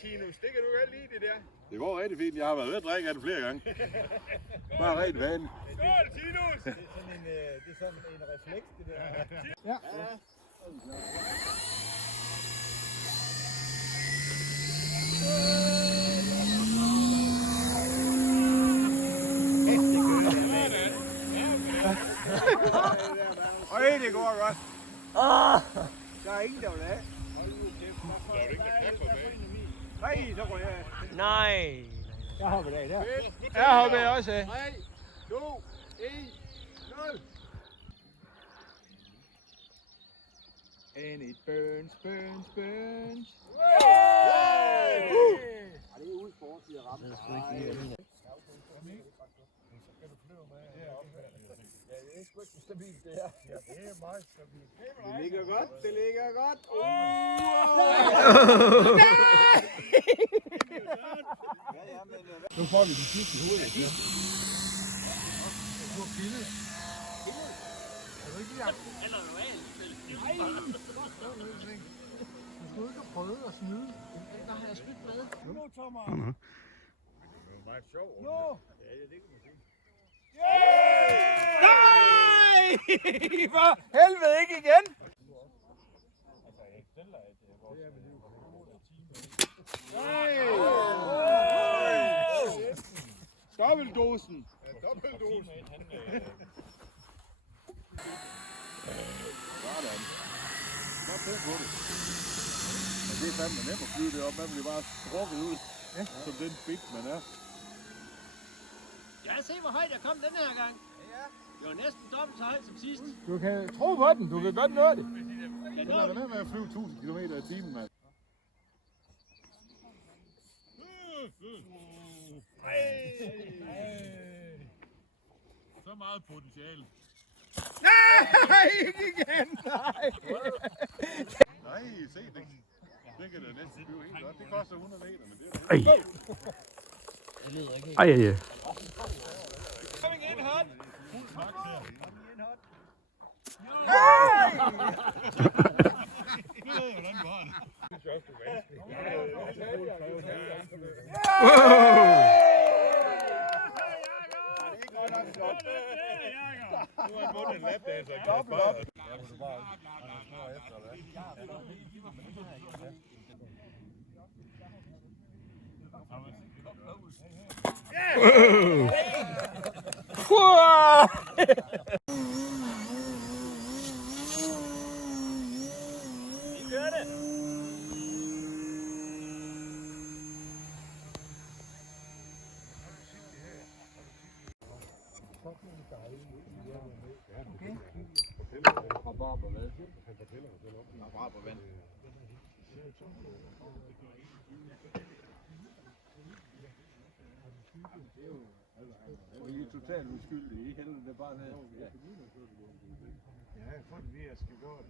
Tinus, det kan du godt lide, det der. Det går rigtig fint. Jeg har været ved at drikke af det flere gange. Bare rent vand. Skål, Tinus! Det er sådan en refleks, det der. Ja. Øj, det går godt. Der er ingen, der vil have. Der er jo ikke der kapper bag. Nej, så går jeg. Nej. Jeg hopper af der. Jeg hopper jeg også af. 3, 2, 1, 0. And it burns, burns, burns. Det er ude for at ramme. Det er sgu ikke lige. Ja, det er sgu ikke stabilt, det her. Ja, det er meget stabilt. Det ligger godt, det ligger godt. Nu får vi den sidste i hovedet. Ja. Du har pillet. Er du ikke lige Eller normalt. Du skulle ikke have prøvet at snyde. Hvad har jeg snydt med? Nu, Thomas. Det er meget sjovt. Nu. Ja, det kan man sige. Nej! For helvede ikke igen! Dobbeltdosen. Ja, dobbeltdosen. Sådan. Godt tænk på det. Men det er fandme nemt at flyve det op. Man bliver bare strukket ud. Ja. Som den bit, man er. Ja, se hvor højt jeg kom den her gang. Det var næsten dobbelt så højt som sidst. Du kan tro på den, du kan godt nå det. Så lad være med at flyve 1000 km i timen, mand. Så meget potentiale. Nej, ikke igen! Nej! Nej, se det. Det kan da næsten flyve helt godt. Det koster 100 meter, men det er det. Jeg leder ikke helt. Ej, ej, ej. Kom igen, hånd. Nu har han vundet en lapdance og Kasper. Ja, må du bare. Han snor efter, Vi gør det. Og I er totalt uskyldige. I hælder det bare ned. Ja, jeg tror, det er, at jeg skal gå.